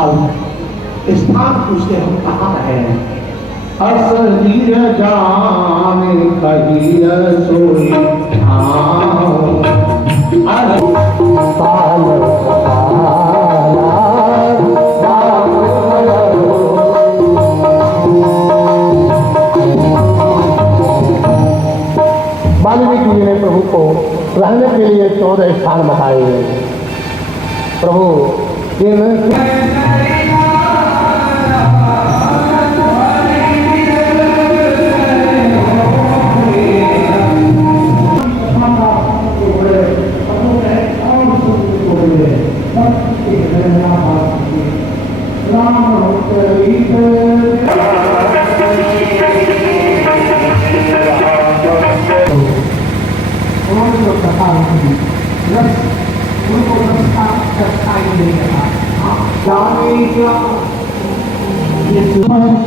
अब स्थान पूछते हम कहाँ हैं? असलीय जाने कहिय सोई वाल्मीकि जी ने प्रभु को रहने के लिए 14 स्थान बताए। प्रभु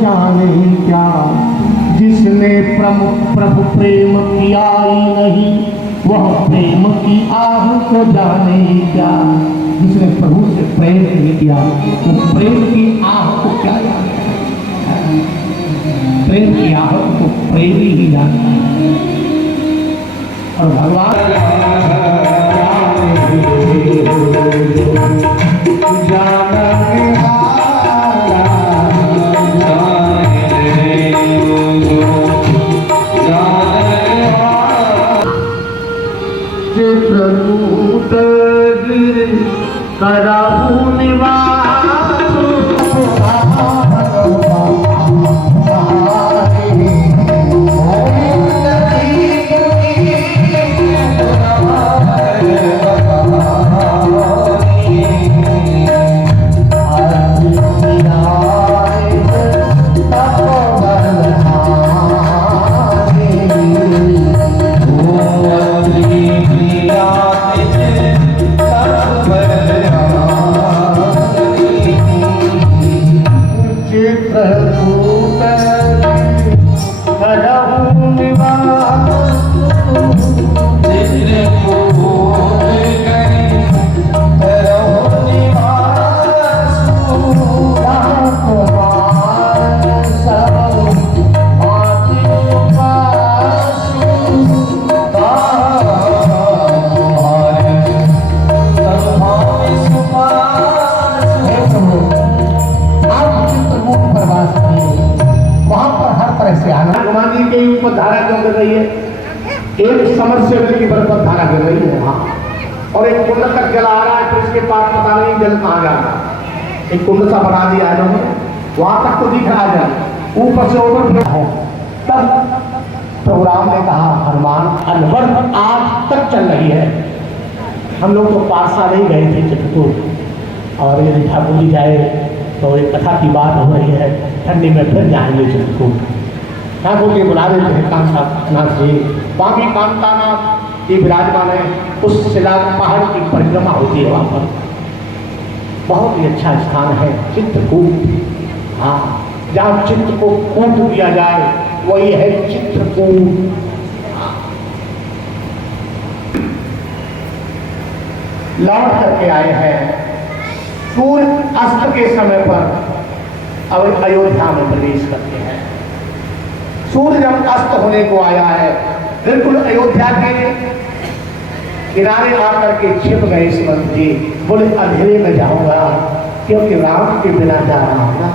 जाने क्या जिसने प्रभु प्रेम किया ही नहीं, वह प्रेम की आह को जाने क्या। जिसने प्रभु से प्रेम नहीं किया वो प्रेम की आह को क्या जानता है? प्रेम की आह को प्रेम ही जानता है। और भगवान कराहू निवास एक समरसेबल की बरकत धारा गिर रही है वहाँ, और एक कुंड तक जल आ रहा है, फिर इसके पास पता नहीं जल कहाँ जा रहा है। एक कुंड सा बना दिया है लोगों ने, वहां तक तो दिख रहा जल, ऊपर से ओवरफ्लो है। तब प्रभु राम ने कहा हनुमान अनवर आज तक चल रही है। हम लोग तो पारसा नहीं गए थे चित्रकूट, और यदि ठाकुर जी जाए तो एक कथा की बात हो रही है, ठंडी में फिर जाएंगे चित्रकूट। ठाकुर जी बुला देते हैं कामनाथ जी, वहाँ भी कामनाथ ये विराजमान है। उस शिला पहाड़ की परिक्रमा होती है वहाँ पर, बहुत ही अच्छा स्थान है चित्रकूट। हाँ, जहाँ चित्र को कूट दिया जाए वही है चित्रकूट। लौट करके आए हैं, सूर्य अस्त के समय पर अब अयोध्या में प्रवेश करते हैं। सूर्य जब अस्त होने को आया है, बिल्कुल अयोध्या के किनारे आकर के छिप गए सुमंत जी। बोले अंधेरे में जाऊंगा क्योंकि राम के बिना जा रहा हूं ना,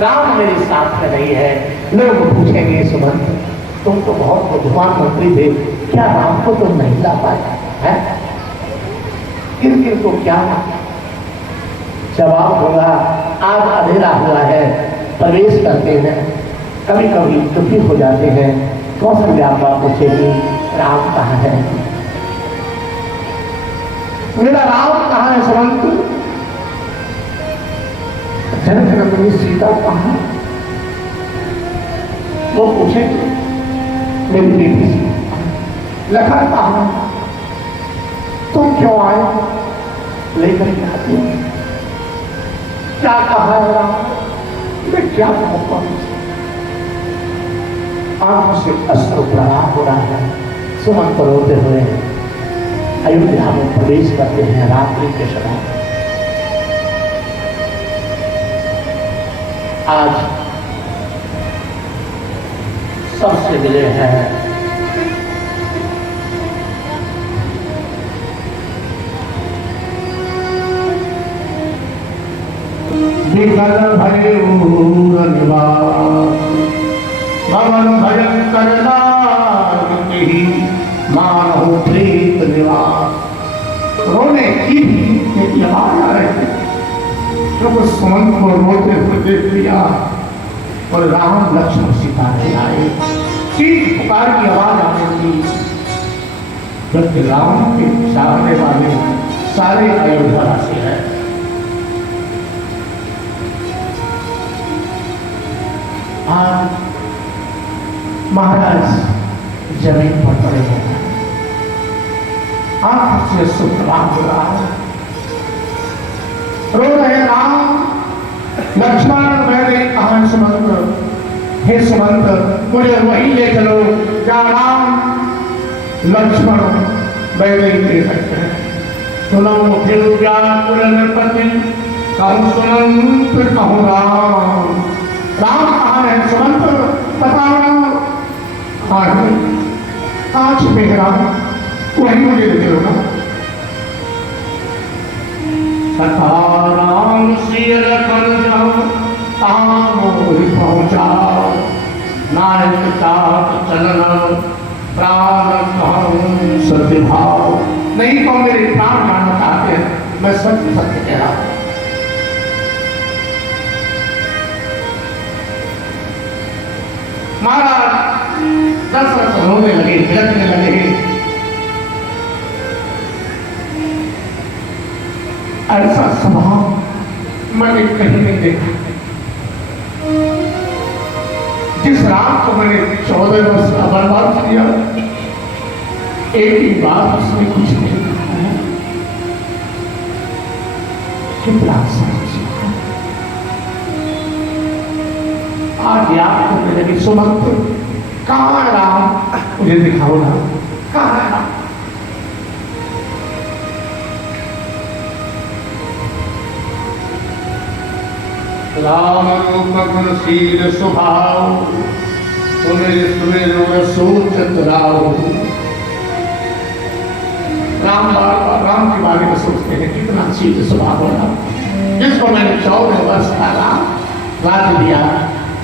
राम मेरे साथ में नहीं है। लोग पूछेंगे सुमंत तुम तो बहुत बुद्धिमान मंत्री थे, क्या राम को तुम नहीं ला पाए हैं? किन को क्या जवाब होगा? आज अंधेरा हुआ है, प्रवेश करते हैं। कभी कभी दुखी हो जाते हैं, कौशल्या पूछेगी राम कहाँ है, मेरा राम कहाँ है सुमंत? जनक नंदिनी सीता कहाँ? वो पूछेगी मेरी बेटी लखन कहाँ? तुम क्यों आए लेकर के आते? क्या कहा है राम? मैं क्या कहूँ? आंखों से अश्रु प्रवाह हो रहा है। सुमंत रोते हुए अयोध्या में प्रवेश करते हैं रात्रि के समय। आज सबसे मिले हैं। विकल भय निवास भवन भयंकर नारकी मानव प्रीत निवास। रोने की भी आवाज आ रही है। जब सुमंत को रोते हुए देख लिया और राम लक्ष्मण सीता नहीं आए, चीख पुकार की आवाज आ रही थी। जबकि राम के चाहने वाले सारे अयोध्या से हैं। आज महाराज जमीन पर पड़े हैं, आंख से सुप्रभात हो रहा है। रो रहे राम लक्ष्मण मैंने कहा सुमंत, हे सुमंत मुझे वही ले चलो क्या राम लक्ष्मण मैंने दे सकते हैं। सुनो फिर नृपति कहूँ सुमंत कहूँ राम। राम कहाँ है सुमंत बताओ कहाँ छिपे है राम, वही मुझे ले चलो ना। राम सिर पहुंचा नायक चाप चलन प्राण सत्य भाव। नहीं तो मेरे प्राण मानना चाहते हैं, मैं सत्य सत्य कह रहा हूं। महाराज दशरथ रोने लगे, बिलखने लगे। ऐसा स्वभाव मैंने कहीं नहीं देखा। जिस राम को मैंने 14 वर्ष का बर्बाद किया, एक ही बात उसने कुछ नहीं कहा है। कितना आज याद करने लगी सुमंत कहाँ है राम, मुझे दिखाओ ना कहाँ है राम। राम रूप गुणशील स्वभाव सुमेर सोचत राव। राम के बारे में सोचते हैं कितना शील स्वभाव होगा, जिसको मैंने 14 वर्ष का राज दिया,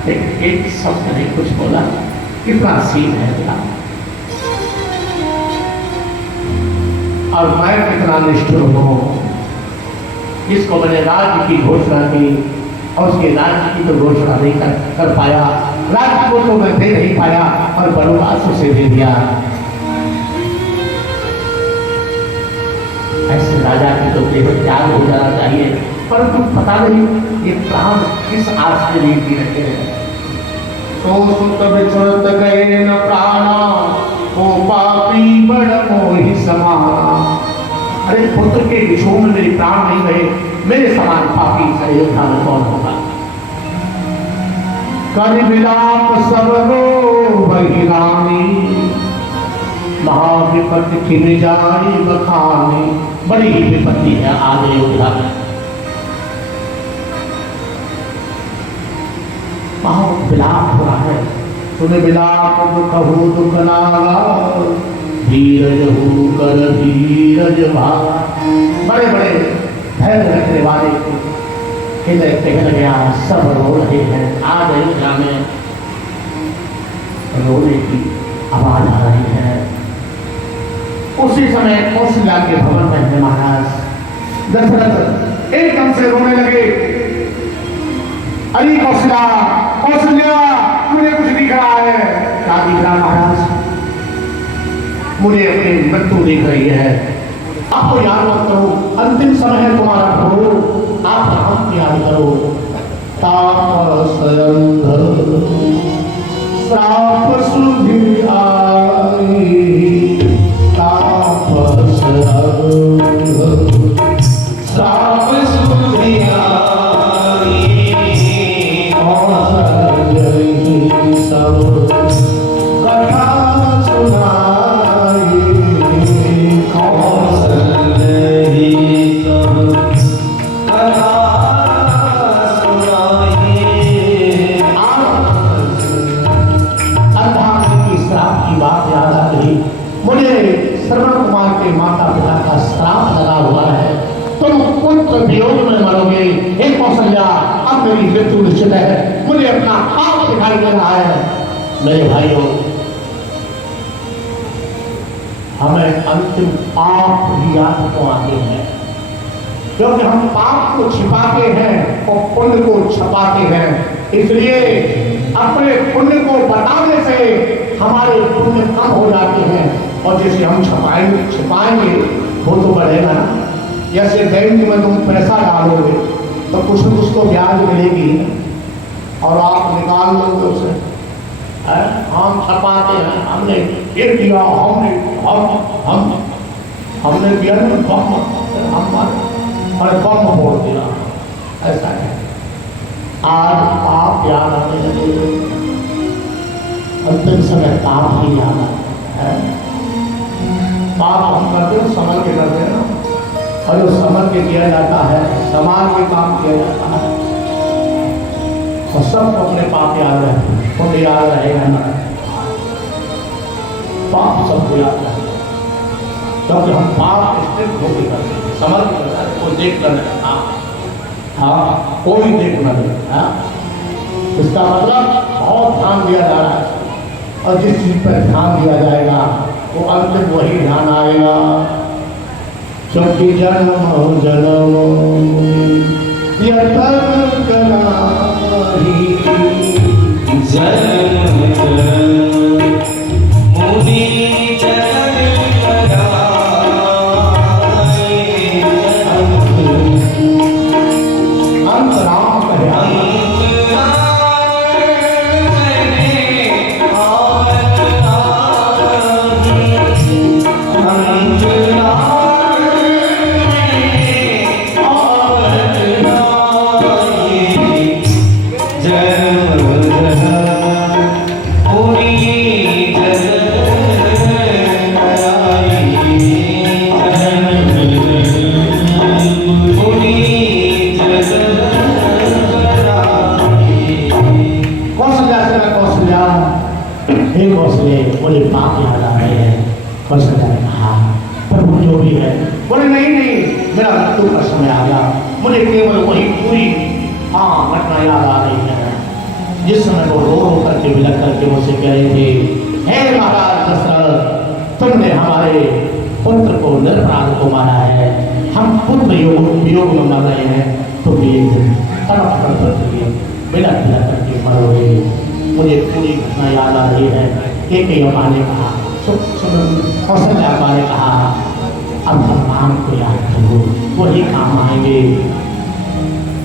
एक शब्द नहीं कुछ बोला, कितना शील है राम। और मैं कितना निष्ठुर हूं, जिसको मैंने राज्य की घोषणा की और उसके राज्य की तो घोषणा नहीं कर पाया, राज्य को तो मैं दे नहीं पाया और वनवास से दे दिया। ऐसे राजा की तो देह त्याग हो जाना चाहिए, परंतु पता नहीं ये प्राण किस आस के लिए जी रखे हैं। तो सुत बिछुड़त गए न प्राणा, वो पापी बड़ मोहि समाना। अरे पुत्र के विछोह में मेरे प्राण नहीं रहे, मेरे समान पापी अयोध्या में कौन होगा। कर विलाप सब रो वही रानी, महाविपत्ति खिन जाई बखानी। बड़ी ही विपत्ति है आज अयोध्या में, महाविलाप हो रहा है। सुन विलाप दुख हो दुख नागा, धीरज हो कर धीरज भागा। बड़े बड़े धैर्य रखने वाले हृदय पिघल गया, सब रो रहे हैं। आज अयोध्या में रोने की आवाज आ रही है। उसी समय कौशल्या के भवन में है महाराज दशरथ एकदम से रोने लगे। अरे कौशल्या कौशल्या, मुझे कुछ दिख रहा है। क्या दिख रहा महाराज? मुझे अपनी मृत्यु दिख रही है। आपको याद मत करो, अंतिम समय है तुम्हारा प्रभु, आप राम की याद करो। तापस अंधर श्राप सुधि आई, तापस अंधर श्राप सुधि आई, कौन जय सब कथा सुनाई, कौन नहीं सब कथा सुनाई। मृत्यु निश्चित है, मुझे अपना पाप दिखाई दे रहा है। मेरे भाइयों, हमें अंतिम पाप ही याद को आते हैं, क्योंकि हम पाप को छिपाते हैं और पुण्य को छपाते हैं। इसलिए अपने पुण्य को बताने से हमारे पुण्य कम हो जाते हैं, और जैसे हम छिपाएंगे वो तो बढ़ेगा ना। जैसे बैंक में तुम पैसा डालोगे तो कुछ न कुछ तो ब्याज मिलेगी, और आप निकाल लोगे उसे। हम छपाते हैं, हमने ये किया, हमने किया नहीं, हमने बम फोड़ दिया, ऐसा है। आज पाप याद आने लगे, अंतिम समय पाप ही याद आता है। पाप हम करते हैं, समझ के करते हैं ना, और जो समझ के किया जाता है, समाज के काम किया जाता है, और सबको अपने पाप याद रहे, खुद याद रहेगा ना, पाप सबको याद रहे, क्योंकि हम पाप स्थित होकर करते हैं, समझ के करते हैं, कोई देख कर नहीं। हाँ, कोई देख न दे। इसका मतलब बहुत ध्यान दिया जा रहा है, और जिस चीज पर ध्यान दिया जाएगा वो अंतिम वही ध्यान आएगा। क्योंकि जन्म जन्म यतन कराही, जन्म मुनि जन्म कराए, अंत राम कहे बोले पाप याद आ रहे हैं। कौशल्या ने कहा प्रभु जो भी है, बोले नहीं नहीं, मेरा मृत्यु का समय आ गया, मुझे केवल वही पूरी घटना याद आ रही है, जिस समय वो रो रो करके विलक करके मुझसे कह रहे थे, हे महाराज दशरथ, तुमने हमारे पुत्र को निरपराध को मारा है, हम पुत्र वियोग में मर रहे हैं, तुम एक दिन तड़प करके विलक विलक करके मरोगे। मुझे पूरी घटना याद आ रही है। एक अम्मा ने कहा, कौशल्या अम्मा ने कहा, अब भगवान को याद करो, वही काम आएंगे।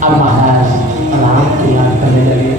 अब महाराज राम को याद करने लगे।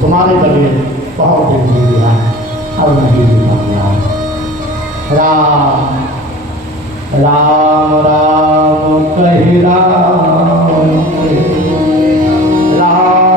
तुम्हारे बगैर बहुत दिन जी लिया, अब नहीं जी पाऊंगा। राम राम राम कहे राम, राम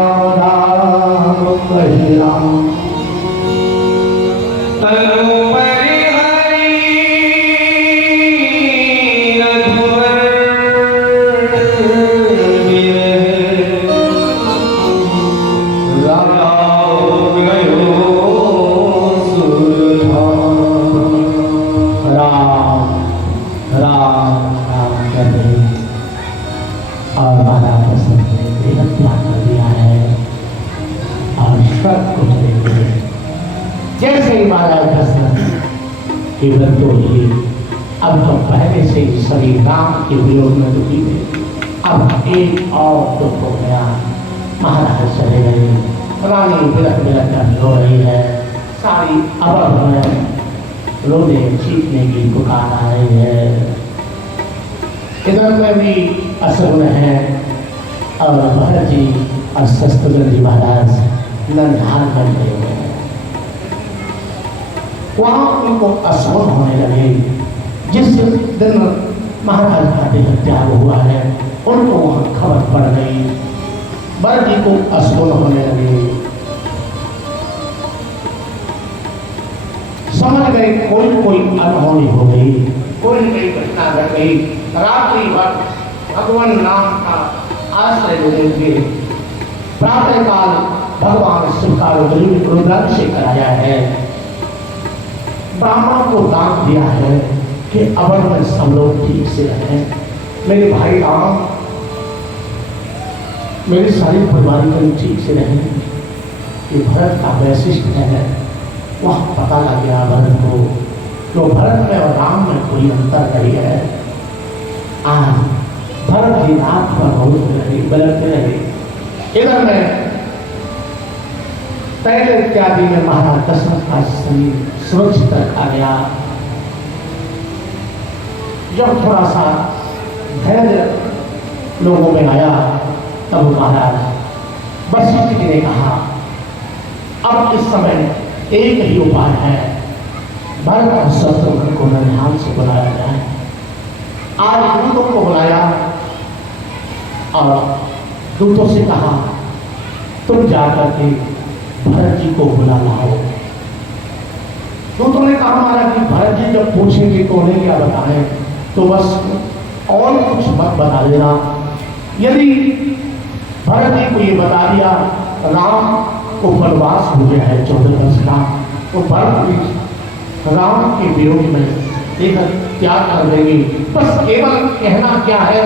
महाराज दशरथ केवल तो ये अब तो पहले से ही श्री राम के वियोग में दुखी थे, अब एक और दुख हो गया। महाराज चले गए, रानी बिलख बिलख कर रो रही है, सारी अबड़ में रोने चीखने की पुकार आ रही है। इधर में भी असुर है और भरत जी और शत्रुघ्न जी महाराज नंदहाल बन गए हुए हैं। वहां उनको असुर होने लगे। जिस दिन महाराज का देह त्याग हुआ है उनको वहां खबर पड़ गई, भरत जी को असुर होने लगे। समझ गए कोई अनहोनी हो गई, कोई नई घटना घट गई। रात्रि भर भगवान नाम का आश्रय लेंगे। प्रातः काल भगवान शिव का रुद्राभिषेक कराया है, ब्राह्मणों को दान दिया है कि अवर में सब लोग ठीक से रहें। मेरे भाई राम, मेरे सारे परिवार के ठीक से रहें। ये भरत का वैशिष्ट है, वह पता लग गया भरत को, तो भरत में और राम में कोई अंतर नहीं है। आज भरत जी रात पर बहुत रहे, बलते रहे। इधर में पहले इत्यादि में महाराज दशरथ का शरीर सुरक्षित रखा गया। जब थोड़ा सा धैर्य लोगों में आया तब महाराज वशिष्ठ जी ने कहा, अब इस समय एक ही उपाय है, भरत और शत्रुघ्न को नंदहाल से बुलाया जाए। आज दूतों को बुलाया और दूतों से कहा, तुम जाकर के भरत जी को बुला लाओ। दूतों ने कहा महाराज कि भरत जी जब पूछेंगे तो उन्हें क्या बताएं, तो बस और कुछ मत बता देना। यदि भरत जी को ये बता दिया राम को वनवास हो गया है 14 वर्ष का, तो भरत जी राम के विरोध में एक त्याग कर देंगे। बस केवल कहना क्या है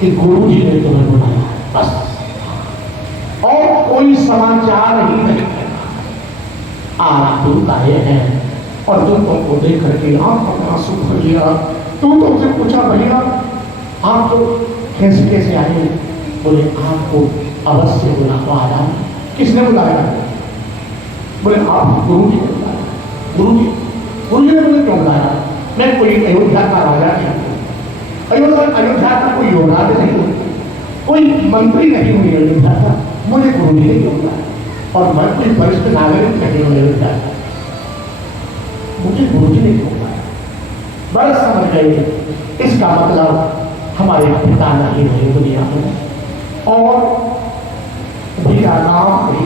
कि गुरु जी ने तुम्हें बुलाया है, बस, और कोई समाचार ही नहीं कहना। आज दूत आए हैं और दूतों को देख करके आप अपना सुख भर लिया। दूतों से पूछा, भैया आप तो कैसे कैसे आए? बोले आपको अवश्य बुलावा आया। किसने बुलाया? बोले आप गुरु जी ने बुलाया। गुरु जी ने मुझे क्यों बुलाया? मैं कोई अयोध्या का राजा नहीं हूँ, अयोध्या का कोई युवराज नहीं हूँ, कोई मंत्री नहीं हूँ अयोध्या का, मुझे गुरु जी ने क्यों बुलाया? और मैं कोई वरिष्ठ नागरिक नहीं हूँ अयोध्या का, मुझे गुरु जी ने क्यों बुलाया? बस समझ गए, इसका मतलब हमारे पिता नहीं रहे दुनिया में, और भैया राम भी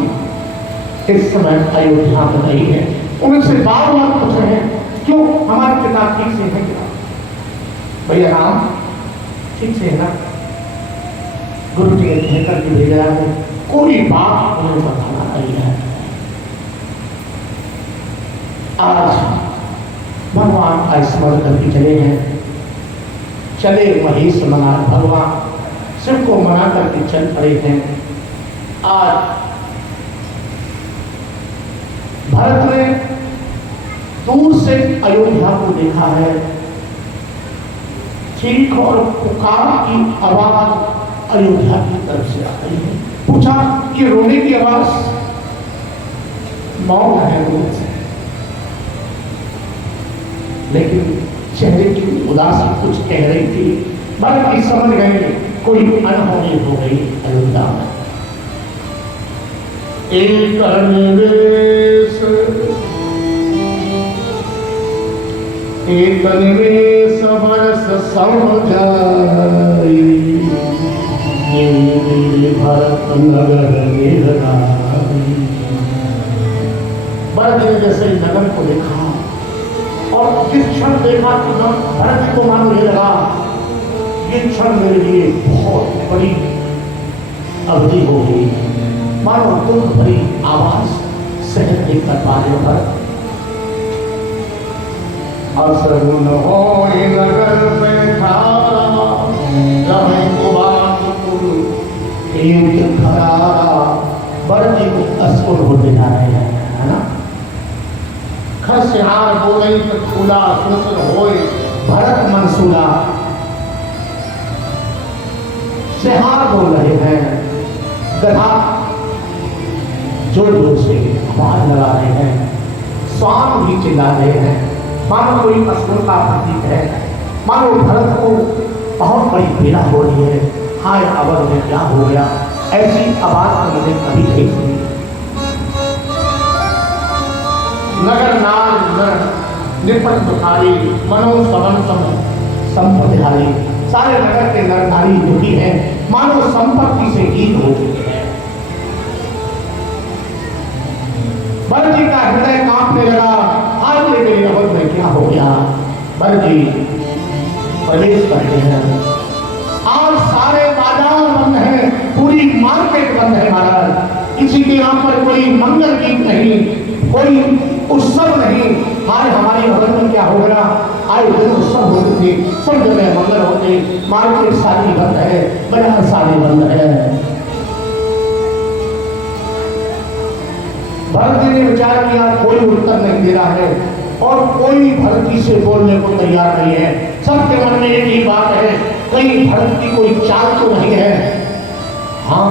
इस समय अयोध्या में नहीं है। उनसे बार बार पूछ रहे हैं, क्यों हमारे पिता ठीक से है क्या? भैया राम ठीक से है ना? गुरु जी ने कहकर के भेजा है, कोई बात उन्हें बताना नहीं है। आज भगवान का स्मरण करके चले हैं, चले महेश मना, भगवान शिव को मना करके चल पड़े हैं। आज भरत ने दूर से अयोध्या को देखा है, चीख और पुकार की आवाज अयोध्या की तरफ से आ रही है। पूछा कि रोने की आवाज मौन है दूर से, लेकिन चेहरे की उदासी कुछ कह रही थी। भरत भी समझ गए कोई अनहोनी हो गई अयोध्या में। एक निवेश बरस समझाई, भरत नगर भरत ने जैसे नगर को देखा और जिस क्षण देखा कि भरत जी को मालूम नहीं लगा, ये क्षण मेरे लिए बहुत बड़ी अवधि हो गई। मानो दुख भरी आवाज सहन नहीं कर पा रहे भरत। असगुन हो नगर में खारा, रहे कुबानपुर एक खरारा। भरत जी को असगुन होते जा रहे हैं, है ना? सूला सुसुर होए भरत मनसूला। सिहार बोल रहे हैं, गधा जोर जोर से आवाज लगा रहे हैं, स्वान भी चिल्ला रहे हैं, मानो कोई असुर का प्रतीक है, मानो भरत को बहुत बड़ी पीड़ा हो रही है, हाय अवर में क्या हो गया, ऐसी आवाज तो मैंने कभी नहीं सुनी। नगर नार निपट दुखारी मनो समन संपत्तिहारी। सारे नगर के नरनारी दुखी हैं, मानो संपत्ति से हीन हो चुके हैं। भरत जी का हृदय कांपने लगा, हाथ ले मेरी नगर में क्या हो गया। भरत जी प्रवेश करते हैं, आज सारे बाजार बंद हैं, पूरी मार्केट बंद है महाराज, किसी के यहाँ पर कोई मंगल गीत नहीं, कोई उत्सव नहीं। हाय हमारी नगर में क्या हो गया, आए दिन उत्सव होते थे, सब जगह मंगल होते, मार्केट सारी बंद है, बाजार सारी बंद है। भरत जी ने विचार किया, कोई उत्तर नहीं दे रहा है और कोई भरत जी से बोलने को तैयार नहीं है। सबके मन में एक ही बात है, कहीं भरत की कोई चाल तो नहीं है। हाँ,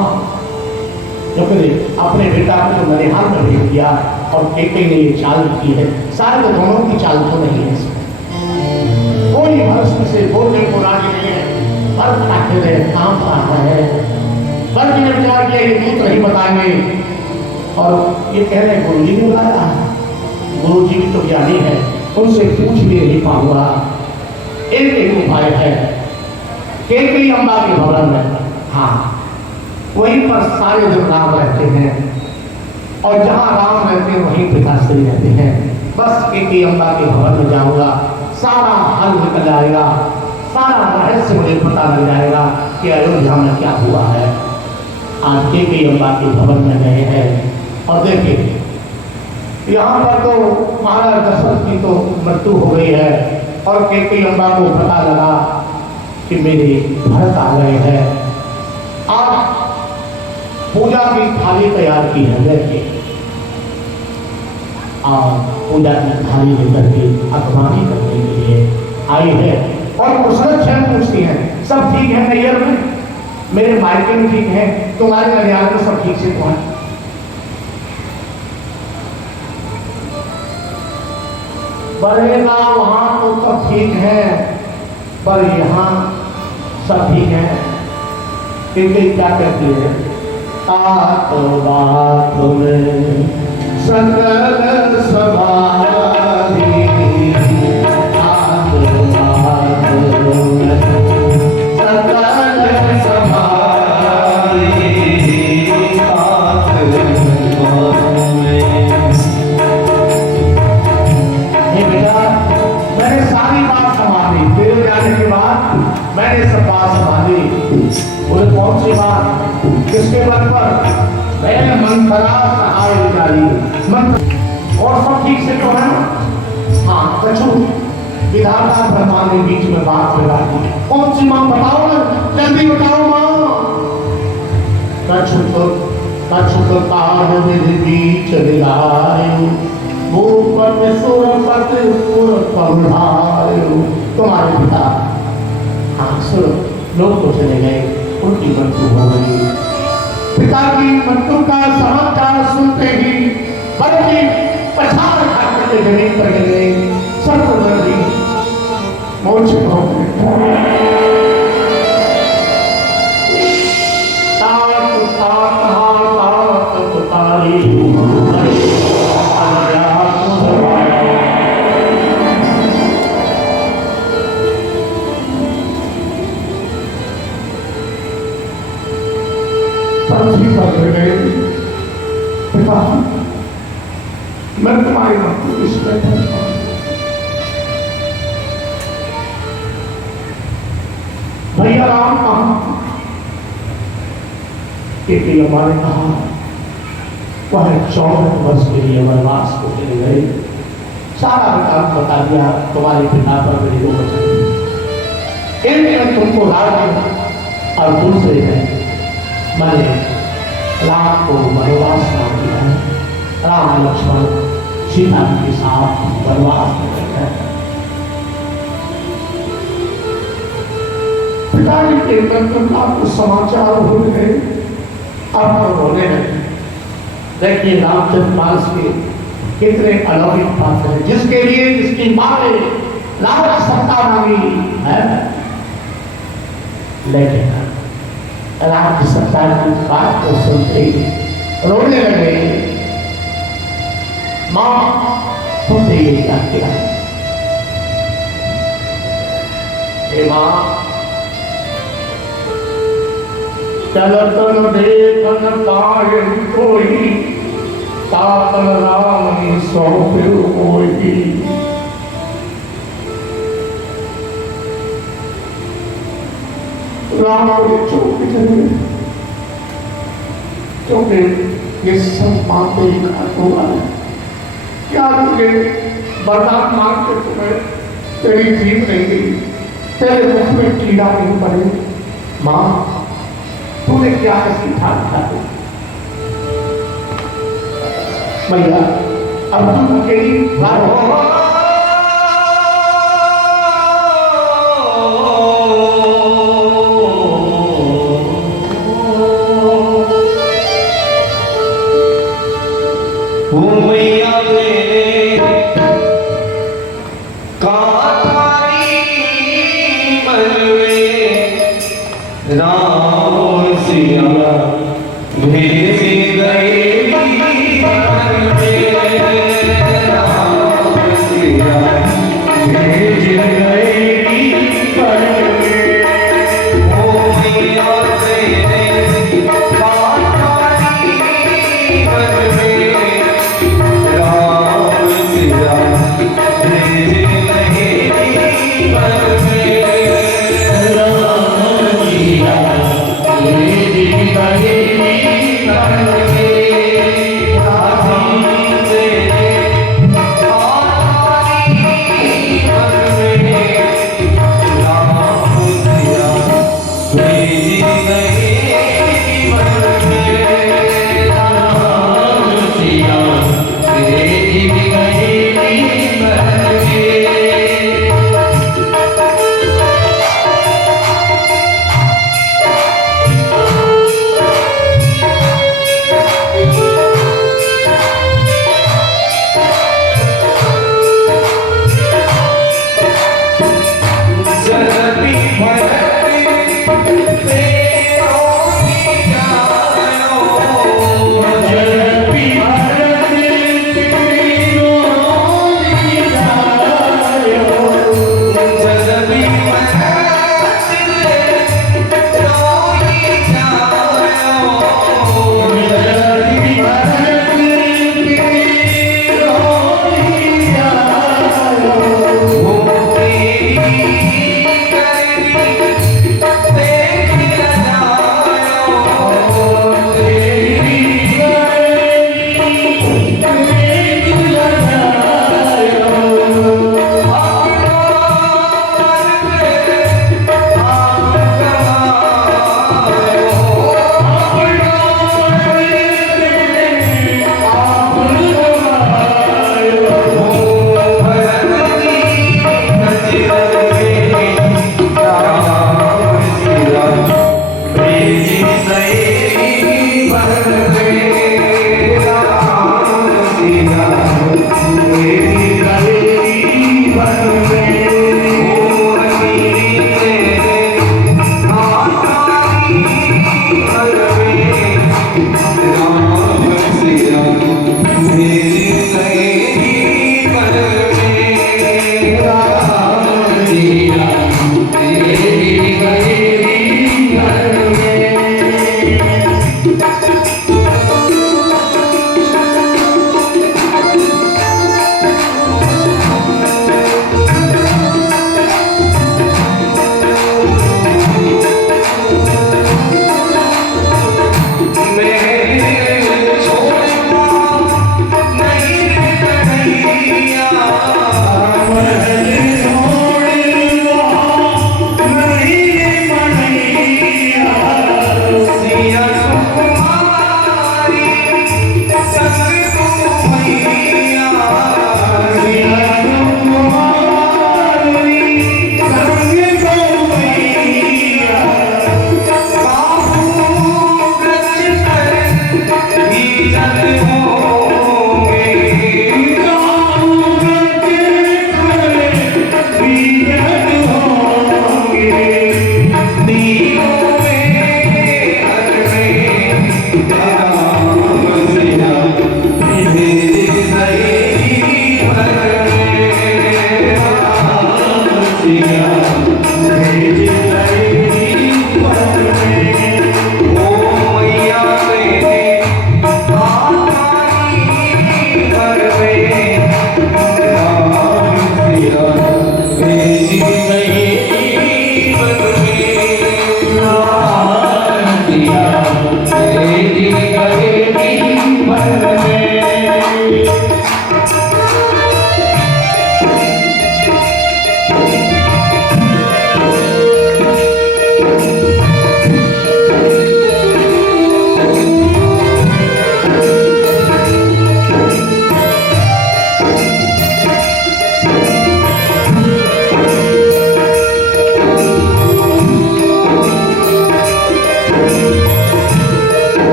क्योंकि अपने बेटा को तो ननिहाल में भेज दिया और केके ने ये चाल की है, शायद दोनों की चाल तो नहीं है। कोई भरत से बोलने को राजी नहीं है। भरत कहते रहे काम आता है। भरत जी ने विचार किया ये दूत नहीं बताएंगे और ये कह रहे गुरु जी ने बुलाया, गुरु जी भी तो ज्ञानी है, उनसे पूछ भी नहीं पाऊंगा। एक उपाय है, केके अम्बा के भवन में, हाँ वहीं पर सारे दिन राम रहते हैं और जहाँ राम रहते हैं वहीं पिताश्री रहते हैं। बस केके अम्बा के भवन में जाऊंगा, सारा हल निकल जाएगा, सारा रहस्य मुझे पता लग जाएगा कि अयोध्या में क्या हुआ है। आज केके अम्बा के भवन में गए हैं और देखिए यहाँ पर तो महाराज दशरथ की तो मृत्यु हो गई है और केके अम्बा को पता लगा कि मेरे भरत आ गए हैं। आज पूजा की थाली तैयार की है, देखिए और पूजा की थाली लेकर के अखबारी करने के लिए आई है और कुशल क्षण पूछती हैं, सब ठीक है नैयर में, मेरे मायके में ठीक है, तुम्हारे ननिहाल में सब ठीक से तो है। बढ़ेगा वहां तो सब ठीक है पर यहाँ सब ठीक है। क्योंकि क्या कहती है, आत बात में सकल समाधि, आत बात में सकल समाधि, आत बात में। ये बेटा मैंने सारी बात संभाली, तेरे जाने के बाद मैंने सब बात संभाली। बोले कौन सी बात, किसके बल पर? मैंने मंथरा सहाय विचारी, मंत्र और सब ठीक से तो है। हाँ कछु विधाता ब्रह्मा ने बीच में बात लगा दी। कौन सी माँ बताओ ना, जल्दी बताओ माँ। कछु तो काल विधि बीच विधायु, भूपत सुरपत पुर पहुँचायु। तुम्हारे पिता हाँ सुनो, लोग तो चले गए, उनकी मृत्यु हो गई। पिता की मृत्यु का समाचार सुनते ही भरत जी पछाड़ खाते जमीन पर गिर गए, सर्वधर्म जी मूर्छित हो गए। मैं तुम्हारी मृत्यु इसमें भैया राम कहा, केके अम्बा ने कहा वह 14 वर्ष के लिए वनवास को चले गए। सारा विकास बता दिया, तुम्हारे पिता पर मेरी दो वचन, एक में तुमको राज्य और दूसरे में मैंने राम को वनवास नाम दिया है। राम लक्ष्मण सीता के साथ वनवास में गए हैं। पिताजी के मृत्यु का कुछ समाचार हो गए, अब तो रोने लगे। देखिए रामचंद्र मानस के कितने अलौकिक पात्र हैं, जिसके लिए जिसकी माँ ने लाख सत्ता मांगी है, लेकिन राज्य सरकार की बात को सुनते ही रोने लगे। माँ तुमने ये क्या किया? माँ चलतन देखन पाए कोई, तातन राम सौंपे कोई। राम को चौक चले, क्योंकि ये सब मानते ही घाट हुआ है। क्या तुझे बरदान मांग के तुम्हें तेरी जीव नहीं गई, तेरे मुख में कीड़ा नहीं पड़े? माँ तूने क्या सीखा था? भैया अब तुम अकेली राम सिया भेज गए राम सिया भेज गए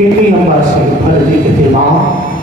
कितनी अम्बर से भर दी कहते माँ